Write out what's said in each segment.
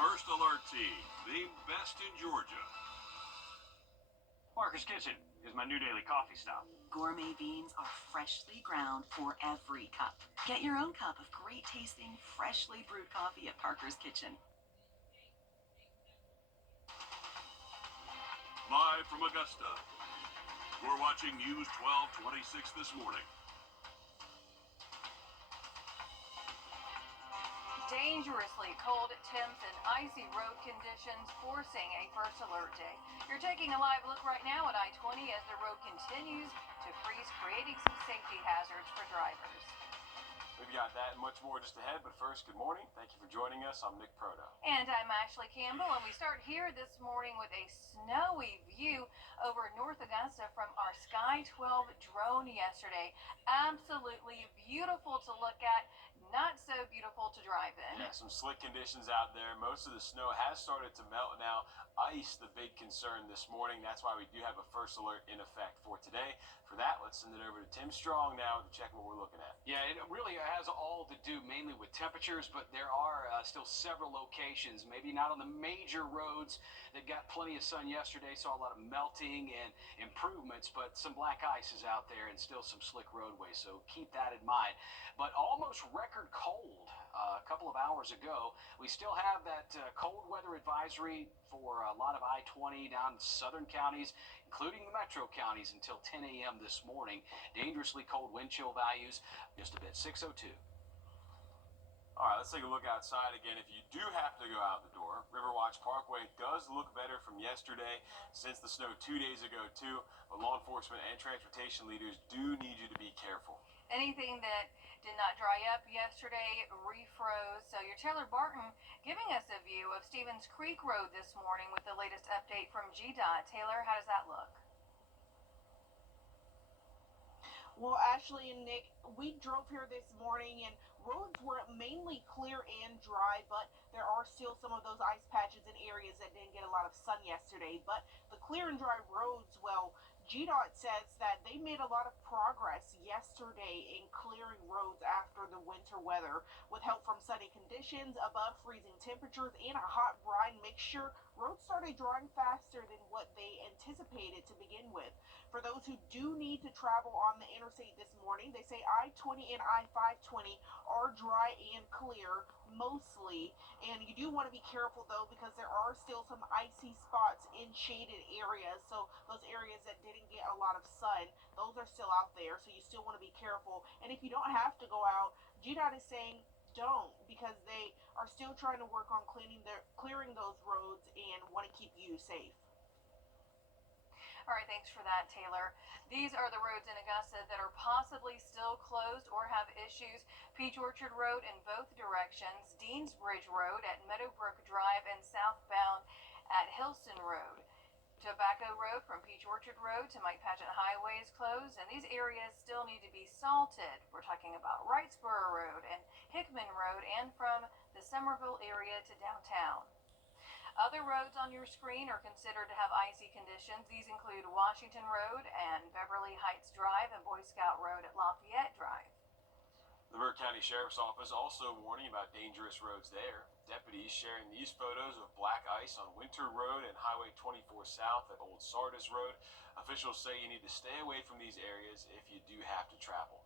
First Alert Team, the best in Georgia. Parker's Kitchen is my new daily coffee stop. Gourmet beans are freshly ground for every cup. Get your own cup of great tasting, freshly brewed coffee at Parker's Kitchen. Live from Augusta, you're watching News 1226 this morning. Dangerously cold temps and icy road conditions forcing a first alert day. You're taking a live look right now at I-20 as the road continues to freeze, creating some safety hazards for drivers. We've got that and much more just ahead, but first, good morning. Thank you for joining us. I'm Nick Proto. And I'm Ashley Campbell, and we start here this morning with a snowy view over North Augusta from our Sky 12 drone yesterday. Absolutely beautiful to look at. Not so beautiful to drive in. Yeah, some slick conditions out there. Most of the snow has started to melt now. Ice, the big concern this morning. That's why we do have a first alert in effect for today. For that, let's send it over to Tim Strong now to check what we're looking at. Yeah, it really has all to do mainly with temperatures, but there are still several locations, maybe not on the major roads that got plenty of sun yesterday, saw a lot of melting and improvements, but some black ice is out there and still some slick roadways, so keep that in mind. But almost record cold a couple of hours ago. We still have that cold weather advisory for a lot of I-20 down in southern counties, including the metro counties, until 10 a.m. this morning. Dangerously cold wind chill values, just a bit, 602. All right, let's take a look outside again. If you do have to go out the door, Riverwatch Parkway does look better from yesterday since the snow 2 days ago, too. But law enforcement and transportation leaders do need you to be careful. Anything that did not dry up yesterday refroze. So your Taylor Barton giving us a view of Stevens Creek Road this morning with the latest update from GDOT. Taylor, how does that look? Well, Ashley and Nick, we drove here this morning and roads were mainly clear and dry, but there are still some of those ice patches in areas that didn't get a lot of sun yesterday. But the clear and dry roads, well, GDOT says that they made a lot of progress yesterday in clearing roads after the winter weather. With help from sunny conditions, above freezing temperatures, and a hot brine mixture, roads started drying faster than what they anticipated to begin with. For those who do need to travel on the interstate this morning, they say I-20 and I-520 are dry and clear mostly, and you do want to be careful though, because there are still some icy spots in shaded areas. So those areas that didn't get a lot of sun, those are still out there, so you still want to be careful. And if you don't have to go out, GDOT is saying don't, because they are still trying to work on clearing those roads and want to keep you safe. All right, thanks for that, Taylor. These are the roads in Augusta that are possibly still closed or have issues. Peach Orchard Road in both directions, Deans Bridge Road at Meadowbrook Drive, and southbound at Hillston Road. Tobacco Road from Peach Orchard Road to Mike Paget Highway is closed, and these areas still need to be salted. We're talking about Wrightsboro Road and Hickman Road, and from the Somerville area to downtown. Other roads on your screen are considered to have icy conditions. These include Washington Road and Beverly Heights Drive and Boy Scout Road at Lafayette Drive. The Burke County Sheriff's Office also warning about dangerous roads there. Deputies sharing these photos of black ice on Winter Road and Highway 24 South at Old Sardis Road. Officials say you need to stay away from these areas if you do have to travel.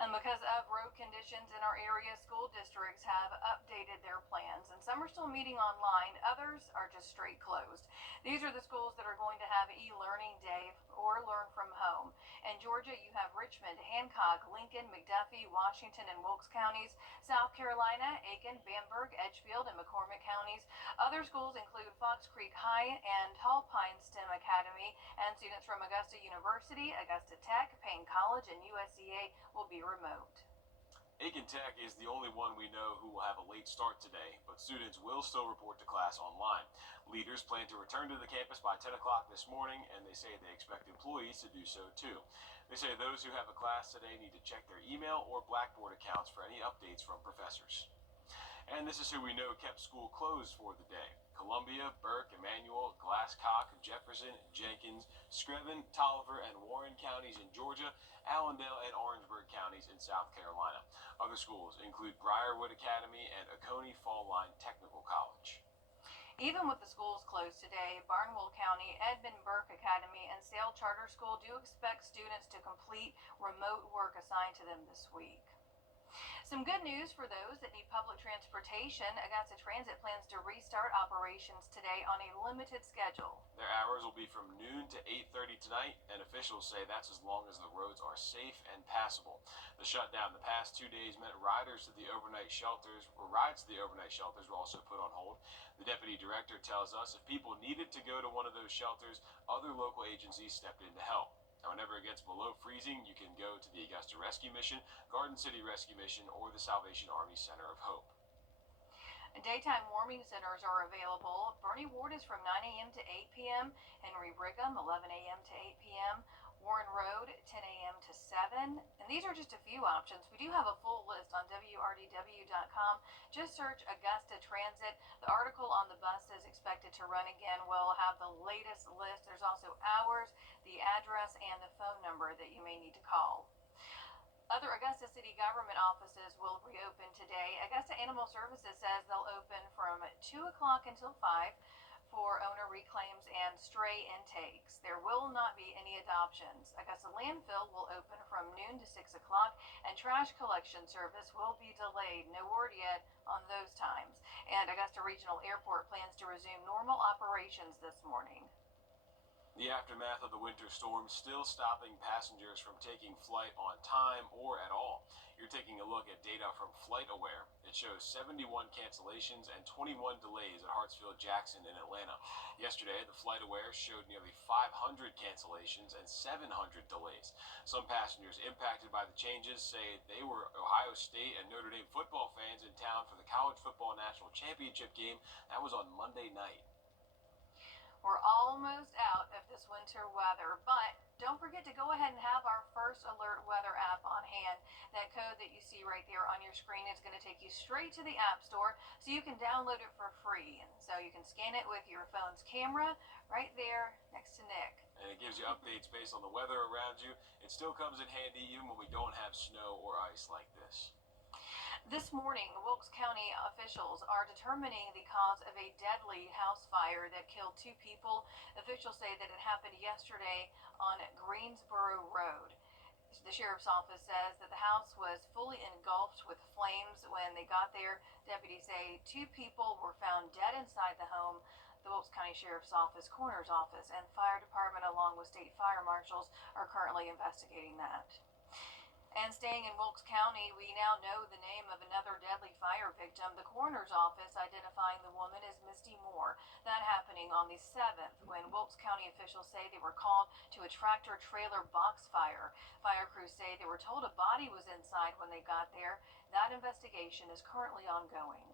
And because of road conditions in our area, school districts have updated their plans, and some are still meeting online, others are just straight closed. These are the schools that are going to have e-learning day or learn from home. In Georgia, you have Richmond, Hancock, Lincoln, McDuffie, Washington, and Wilkes counties. South Carolina, Aiken, Bamberg, Edgefield, and McCormick counties. Other schools include Fox Creek High and Tall Pine STEM Academy, and students from Augusta University, Augusta Tech, Payne College, and USCA will be remote. Aiken Tech is the only one we know who will have a late start today, but students will still report to class online. Leaders plan to return to the campus by 10 o'clock this morning, and they say they expect employees to do so too. They say those who have a class today need to check their email or Blackboard accounts for any updates from professors. And this is who we know kept school closed for the day. Columbia, Burke, Emmanuel, Glasscock, Jefferson, Jenkins, Screven, Tolliver, and Warren counties in Georgia, Allendale and Orangeburg counties in South Carolina. Other schools include Briarwood Academy and Oconee Fall Line Technical College. Even with the schools closed today, Barnwell County, Edmund Burke Academy, and Sale Charter School do expect students to complete remote work assigned to them this week. Some good news for those that need public transportation. Augusta Transit plans to restart operations today on a limited schedule. Their hours will be from noon to 8:30 tonight, and officials say that's as long as the roads are safe and passable. The shutdown the past 2 days meant rides to the overnight shelters were also put on hold. The deputy director tells us if people needed to go to one of those shelters, other local agencies stepped in to help. Now, whenever it gets below freezing, you can go to the Augusta Rescue Mission, Garden City Rescue Mission, or the Salvation Army Center of Hope. Daytime warming centers are available. Bernie Ward is from 9 a.m. to 8 p.m. Henry Brigham, 11 a.m. to 8 p.m. Warren Road, 10 a.m. to 7. And these are just a few options. We do have a full list on Wrdw.com. Just search Augusta Transit. The article on the bus is expected to run again. We'll have the latest list. There's also hours, the address, and the phone number that you may need to call. Other Augusta City government offices will reopen today. Augusta Animal Services says they'll open from 2 o'clock until 5 for owner reclaims and stray intakes. There will not be any adoptions. Augusta Landfill will open from noon to 6 o'clock, and trash collection service will be delayed. No word yet on those times. And Augusta Regional Airport plans to resume normal operations this morning. The aftermath of the winter storm still stopping passengers from taking flight on time or at all. You're taking a look at data from FlightAware. It shows 71 cancellations and 21 delays at Hartsfield Jackson in Atlanta. Yesterday, the FlightAware showed nearly 500 cancellations and 700 delays. Some passengers impacted by the changes say they were Ohio State and Notre Dame football fans in town for the College Football National Championship game. That was on Monday night. We're almost out of this winter weather, but don't forget to go ahead and have our First Alert weather app on hand. That code that you see right there on your screen is going to take you straight to the App Store, so you can download it for free. And so you can scan it with your phone's camera right there next to Nick. And it gives you updates based on the weather around you. It still comes in handy even when we don't have snow or ice like this. This morning, Wilkes County officials are determining the cause of a deadly house fire that killed 2 people. Officials say that it happened yesterday on Greensboro Road. The sheriff's office says that the house was fully engulfed with flames when they got there. Deputies say 2 people were found dead inside the home. The Wilkes County Sheriff's Office, Coroner's Office, and Fire Department, along with state fire marshals, are currently investigating that. And staying in Wilkes County, we now know the name of another deadly fire victim. The coroner's office identifying the woman as Misty Moore. That happening on the 7th when Wilkes County officials say they were called to a tractor-trailer box fire. Fire crews say they were told a body was inside when they got there. That investigation is currently ongoing.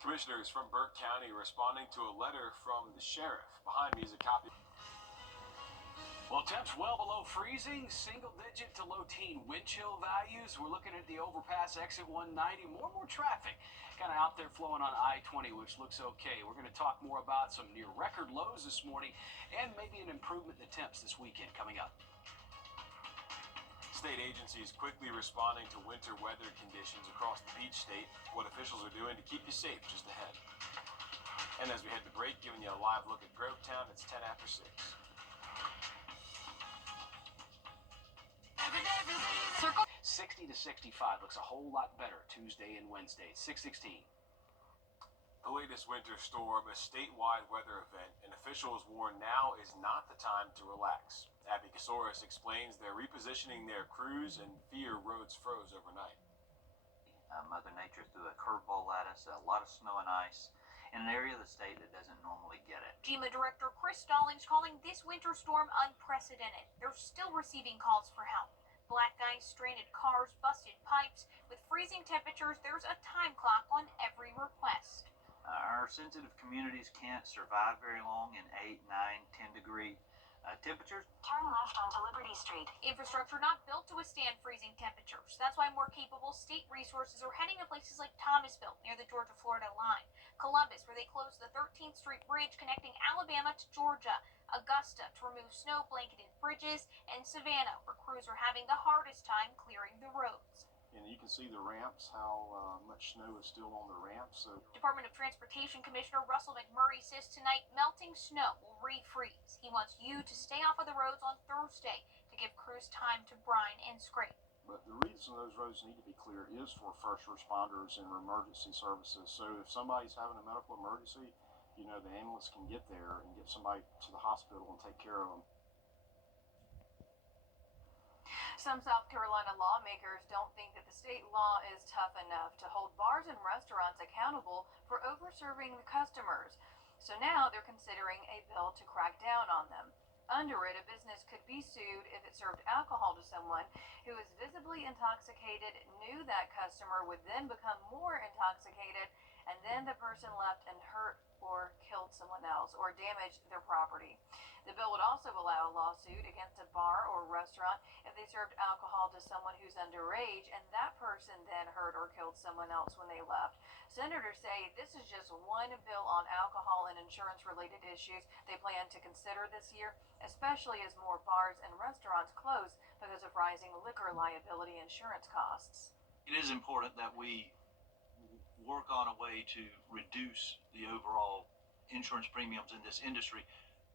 Commissioners from Burke County responding to a letter from the sheriff. Behind me is a copy. Well, temps well below freezing, single-digit to low-teen wind chill values. We're looking at the overpass exit 190. More and more traffic kind of out there flowing on I-20, which looks okay. We're going to talk more about some near-record lows this morning and maybe an improvement in the temps this weekend coming up. State agencies quickly responding to winter weather conditions across the Peach State. What officials are doing to keep you safe just ahead. And as we head to break, giving you a live look at Grovetown, it's 10 after 6. Circle 60 to 65 looks a whole lot better Tuesday and Wednesday. 616. The latest winter storm, a statewide weather event, and officials warn now is not the time to relax. Abby Kasoris explains they're repositioning their crews and fear roads froze overnight. Mother Nature threw a curveball at us, a lot of snow and ice in an area of the state that doesn't normally get it. FEMA Director Chris Stallings calling this winter storm unprecedented. They're still receiving calls for help. Black ice, stranded cars, busted pipes. With freezing temperatures, there's a time clock on every request. Our sensitive communities can't survive very long in 8, 9, 10 degree Temperatures? Turn left onto Liberty Street. Infrastructure not built to withstand freezing temperatures. That's why more capable state resources are heading to places like Thomasville, near the Georgia-Florida line, Columbus, where they closed the 13th Street Bridge connecting Alabama to Georgia, Augusta to remove snow-blanketed bridges, and Savannah, where crews are having the hardest time clearing the roads. And you can see the ramps, how much snow is still on the ramps. So Department of Transportation Commissioner Russell McMurray says tonight melting snow will refreeze. He wants you to stay off of the roads on Thursday to give crews time to brine and scrape. But the reason those roads need to be clear is for first responders and emergency services. So if somebody's having a medical emergency, you know, the ambulance can get there and get somebody to the hospital and take care of them. Some South Carolina lawmakers don't think that the state law is tough enough to hold bars and restaurants accountable for over-serving the customers. So now they're considering a bill to crack down on them. Under it, a business could be sued if it served alcohol to someone who was visibly intoxicated, knew that customer would then become more intoxicated, and then the person left and hurt or killed someone else or damaged their property. The bill would also allow a lawsuit against a bar or restaurant if they served alcohol to someone who's underage and that person then hurt or killed someone else when they left. Senators say this is just one bill on alcohol and insurance-related issues they plan to consider this year, especially as more bars and restaurants close because of rising liquor liability insurance costs. It is important that we work on a way to reduce the overall insurance premiums in this industry.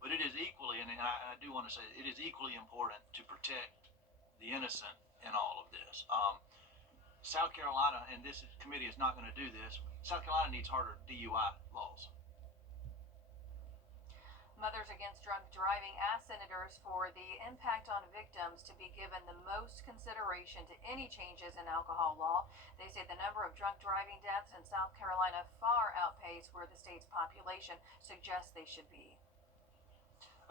But it is equally, and I do want to say, it is equally important to protect the innocent in all of this. South Carolina, and this committee is not going to do this, South Carolina needs harder DUI laws. Mothers Against Drunk Driving asked senators for the impact on victims to be given the most consideration to any changes in alcohol law. They say the number of drunk driving deaths in South Carolina far outpace where the state's population suggests they should be.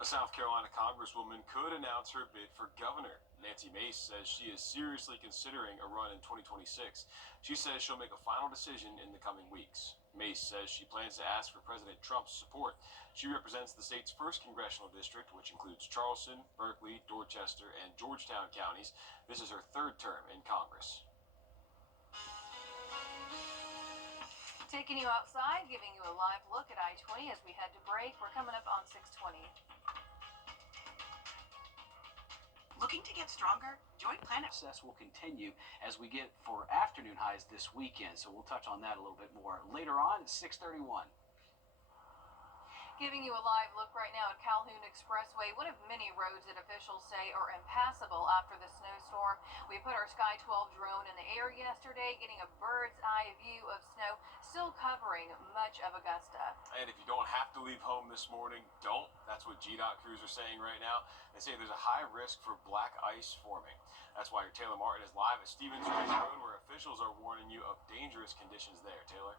A South Carolina congresswoman could announce her bid for governor. Nancy Mace says she is seriously considering a run in 2026. She says she'll make a final decision in the coming weeks. Mace says she plans to ask for President Trump's support. She represents the state's first congressional district, which includes Charleston, Berkeley, Dorchester, and Georgetown counties. This is her third term in Congress. Taking you outside, giving you a live look at I-20 as we head to break. We're coming up on 620. Looking to get stronger? Join Planet. Process will continue as we get for afternoon highs this weekend, so we'll touch on that a little bit more later on at 6:31. Giving you a live look right now at Calhoun Expressway, one of many roads that officials say are impassable after the snowstorm. We put our Sky 12 drone in the air yesterday, getting a bird's eye view of snow still covering much of Augusta. And if you don't have to leave home this morning, don't. That's what GDOT crews are saying right now. They say there's a high risk for black ice forming. That's why your Taylor Martin is live at Stevens Ridge Road, where officials are warning you of dangerous conditions there. Taylor?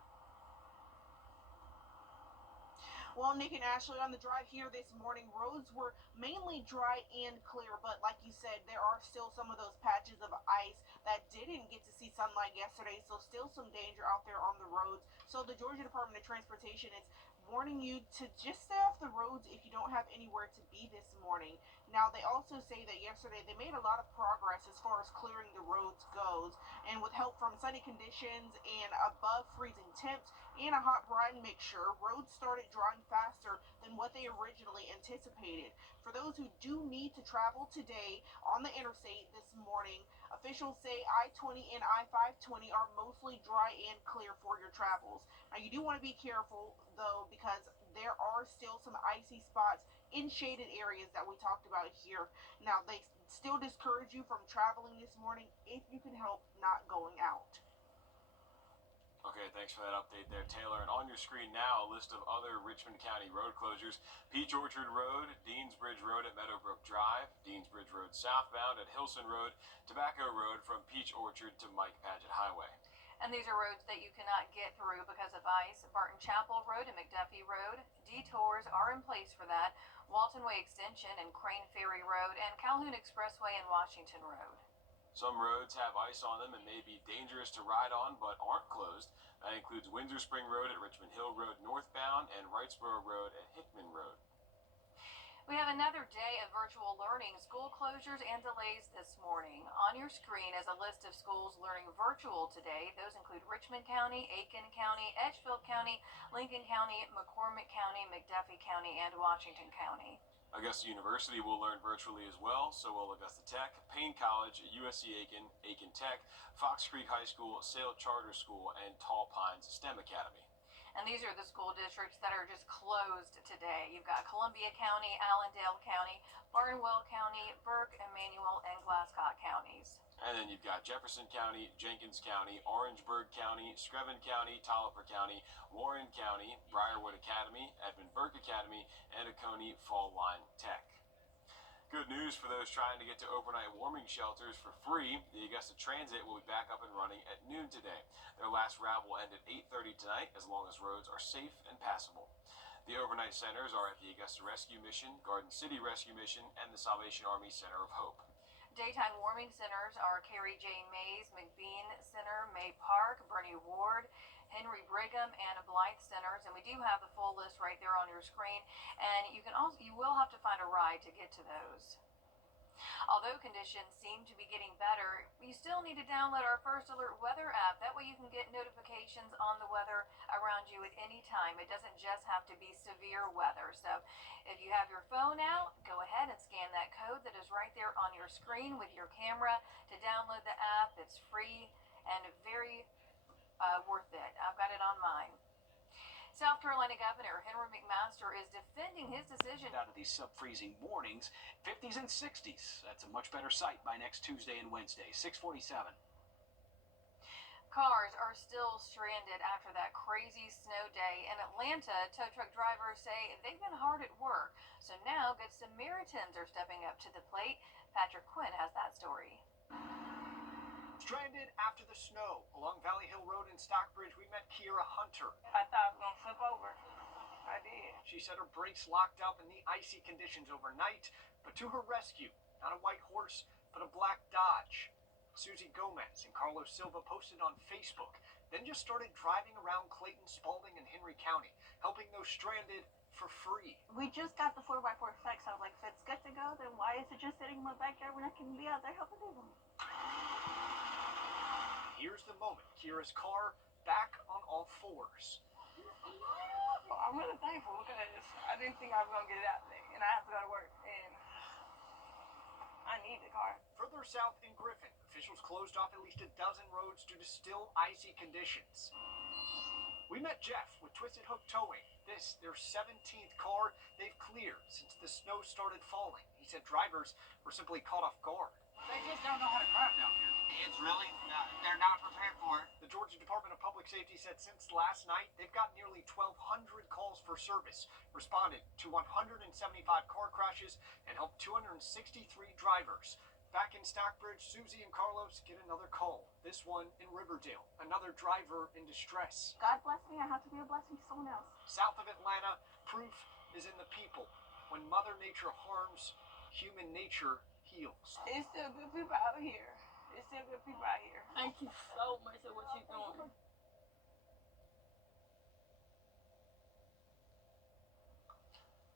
Well, Nick and Ashley, on the drive here this morning, roads were mainly dry and clear, but like you said, there are still some of those patches of ice that didn't get to see sunlight yesterday, so still some danger out there on the roads. So the Georgia Department of Transportation is warning you to just stay off the roads if you don't have anywhere to be this morning. Now, they also say that yesterday they made a lot of progress as far as clearing the roads goes, and with help from sunny conditions and above freezing temps and a hot brine mixture, roads started drying faster than what they originally anticipated. For those who do need to travel today on the interstate this morning, officials say I-20 and I-520 are mostly dry and clear for your travels. Now, you do want to be careful, though, because there are still some icy spots in shaded areas that we talked about here. Now, they still discourage you from traveling this morning if you can help not going out. Okay, thanks for that update there, Taylor. And on your screen now, a list of other Richmond County road closures. Peach Orchard Road, Deansbridge Road at Meadowbrook Drive, Deansbridge Road southbound at Hilson Road, Tobacco Road from Peach Orchard to Mike Paget Highway. And these are roads that you cannot get through because of ice. Barton Chapel Road and McDuffie Road. Detours are in place for that. Walton Way Extension and Crane Ferry Road, and Calhoun Expressway and Washington Road. Some roads have ice on them and may be dangerous to ride on but aren't closed. That includes Windsor Spring Road at Richmond Hill Road northbound and Wrightsboro Road at Hickman Road. We have another day of virtual learning, school closures, and delays this morning. On your screen is a list of schools learning virtual today. Those include Richmond County, Aiken County, Edgefield County, Lincoln County, McCormick County, McDuffie County, and Washington County. Augusta University will learn virtually as well, so will Augusta Tech, Payne College, USC Aiken, Aiken Tech, Fox Creek High School, Sale Charter School, and Tall Pines STEM Academy. And these are the school districts that are just closed today. You've got Columbia County, Allendale County, Barnwell County, Burke, Emmanuel, and Glasscock counties. And then you've got Jefferson County, Jenkins County, Orangeburg County, Screven County, Tolliver County, Warren County, Briarwood Academy, Edmund Burke Academy, and Oconee Fall Line Tech. Good news for those trying to get to overnight warming shelters for free. The Augusta Transit will be back up and running at noon today. Their last route will end at 8:30 tonight, as long as roads are safe and passable. The overnight centers are at the Augusta Rescue Mission, Garden City Rescue Mission, and the Salvation Army Center of Hope. Daytime warming centers are Carrie J. Mays, McBean Center, May Park, Bernie Ward, Henry Brigham, and Blythe Centers. And we do have the full list right there on your screen. And you will have to find a ride to get to those. Although conditions seem to be getting better, you still need to download our First Alert weather app. That way you can get notifications on the weather around you at any time. It doesn't just have to be severe weather. So if you have your phone out, go ahead and scan that code that is right there on your screen with your camera to download the app. It's free and very worth it. I've got it on mine. South Carolina Governor Henry McMaster is defending his decision out of these sub-freezing mornings, 50s and 60s. That's a much better sight by next Tuesday and Wednesday, 647. Cars are still stranded after that crazy snow day in Atlanta. Tow truck drivers say they've been hard at work. So now Good Samaritans are stepping up to the plate. Patrick Quinn has that story. Stranded after the snow. Along Valley Hill Road in Stockbridge, we met Kiera Hunter. I thought I was going to flip over. I did. She said her brakes locked up in the icy conditions overnight, but to her rescue, not a white horse, but a black Dodge. Susie Gomez and Carlos Silva posted on Facebook, then just started driving around Clayton, Spalding, and Henry County, helping those stranded for free. We just got the 4x4 flex. I was like, if it's good to go, then why is it just sitting in my backyard when I can be out there helping people? Here's the moment. Kiera's car back on all fours. I'm really thankful because I didn't think I was going to get it out there, and I have to go to work, and I need the car. Further south in Griffin, officials closed off at least a dozen roads due to still icy conditions. We met Jeff with Twisted Hook Towing. This, their 17th car they've cleared since the snow started falling. He said drivers were simply caught off guard. They just don't know how to drive down here. It's really, they're not prepared for it. The Georgia Department of Public Safety said since last night, they've got nearly 1,200 calls for service, responded to 175 car crashes, and helped 263 drivers. Back in Stockbridge, Susie and Carlos get another call, this one in Riverdale, another driver in distress. God bless me, I have to be a blessing to someone else. South of Atlanta, proof is in the people. When Mother Nature harms, human nature heals. It's still good people out here. It's still good people out here. Thank you so much for what you're doing.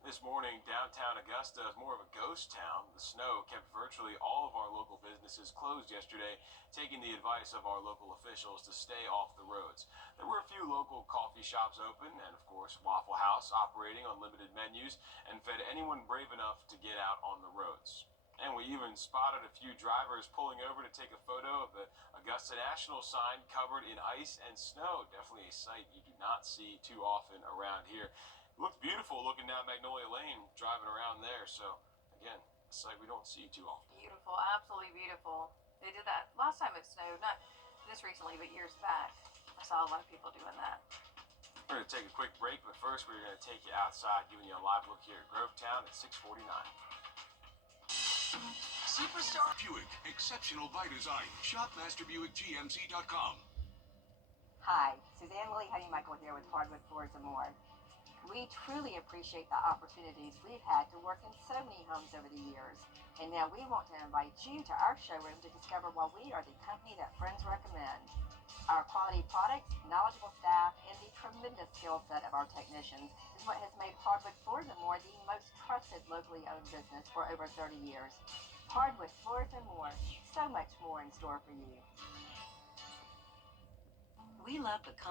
This morning, downtown Augusta is more of a ghost town. The snow kept virtually all of our local businesses closed yesterday, taking the advice of our local officials to stay off the roads. There were a few local coffee shops open, and of course, Waffle House operating on limited menus and fed anyone brave enough to get out on the roads. And we even spotted a few drivers pulling over to take a photo of the Augusta National sign covered in ice and snow. Definitely a sight you do not see too often around here. It looked beautiful looking down Magnolia Lane, driving around there. So, again, a sight we don't see too often. Beautiful, absolutely beautiful. They did that last time it snowed, not this recently, but years back. I saw a lot of people doing that. We're going to take a quick break, but first we're going to take you outside, giving you a live look here at Grovetown at 649. Superstar Buick, exceptional by design. Shop masterbuickgmc.com. Hi, Suzanne Lily Honey Michael here with Hardwood Floors and More. We truly appreciate the opportunities we've had to work in so many homes over the years. And now we want to invite you to our showroom to discover why we are the company that friends recommend. Our quality products, knowledgeable staff, and the tremendous skill set of our technicians is what has made Hardwood Floors and More the most trusted locally owned business for over 30 years. Hardwood Floors and More, so much more in store for you. We love the company